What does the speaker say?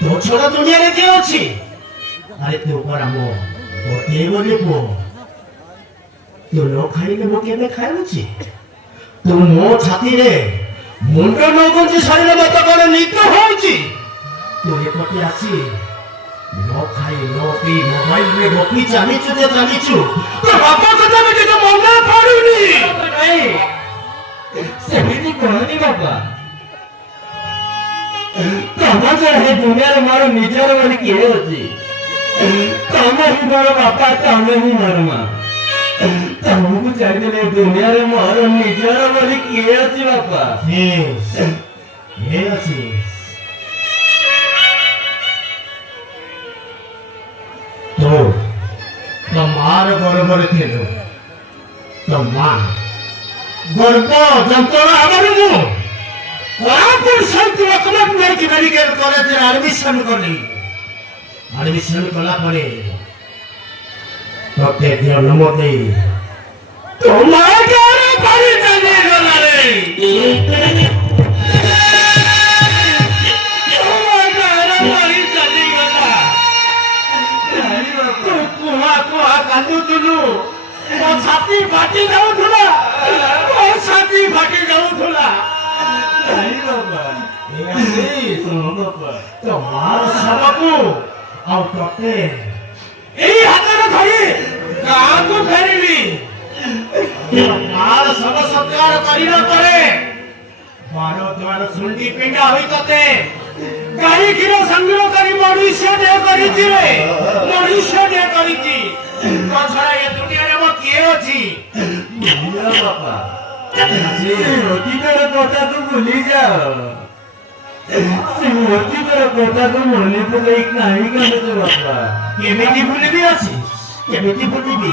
ତୋ ଛଡା ଦୁନିଆରେ କିଏ ଅଛି? ଆରେ ତୁ ପରା ମୋ ଗୋଟିଏ ବୋଲି ପୁଅ। ତୁ ନ ଖାଇଲେ ମୁଁ କେବେ ଖାଇବୁଛି? ତୁ ମୋ ଛାତିରେ ମୁଣ୍ଡ ନ ଗୁଞ୍ଜି ଶରୀର ମତ କଣ ନିତ୍ୟ ହଉଛି? ତୁ ଏପଟେ ଆସି ନ ଖାଇ ନ ପିଇ ମୋବାଇଲରେ ଗପି ଚାଲିଛୁ ଯେ ଚାଲିଛୁ। ତୋ ବାପା କଥା ବି ଟିକେ ମନେ ପଡୁନି। ସେମିତି କହନି ବାପା। ତମ ଛଡା ଦୁନିଆରେ ମୋର ନିଜର ବୋଲି କିଏ ଅଛି? ତମେ ହିଁ ମୋର ବାପା, ତମେ ହିଁ ମୋର ମା। ତମକୁ ଛାଡ଼ିଦେଲେ ଦୁନିଆରେ ମୋର ନିଜର ବୋଲି କିଏ ଅଛି ବାପା? ଅଛି। ତୋ ମାର ଗର୍ଭରେ ଥିଲୁ। ତୋ ମା ଗର୍ଭ ଯନ୍ତ୍ରଣା ହେବାରୁ ମୁଁ କୋରାପୁଟ ଶାନ୍ତି ଲୋକମାନଙ୍କୁ ନେଇକି ମେଡିକାଲ କଲେଜରେ ଆଡମିସନ କଲି। ଆଡମିସନ କଲା ପରେ ତତେ ଜନ୍ମ ଦେଇ ତୋ ମା ପାଣି ଚାଲିଗଲା ରେ। କାନ୍ଦୁଥିଲୁ, ମୋ ଛାତି ଫାଟି ଯାଉଥିଲା, ମୋ ଛାତି ଫାଟି ଯାଉଥିଲା। ତୋ ମାର ଶବକୁ ଆଉ ତତେ ଏଇ ହାତରେ ଧରି ଗାଁକୁ ଫେରିବି। ମାର ଶବ ସତ୍କାର କରିବା ପରେ ବାର ଦ୍ୱାର ଶୁଣ୍ଡି ପିଣ୍ଡା ହୋଇ ତତେ ଗାଈ କ୍ଷୀର ସଂଗ୍ରହ କରି ମଣିଷ ଦେହ କରିଛି ରେ, ମଣିଷ ଦେହ କରିଛି। ଛଡା ଏ ଦୁନିଆରେ ମୋ କିଏ ଅଛି? ବାପା ଅତୀତର କଥାକୁ ଭୁଲି ଯାଅ। ଅତୀତର କଥାକୁ ମନେ ପକେଇ କାହିଁ କାନ୍ଦୁଛ ବାପା? କେମିତି ଭୁଲିବି ଅଛି? କେମିତି ଭୁଲିବି?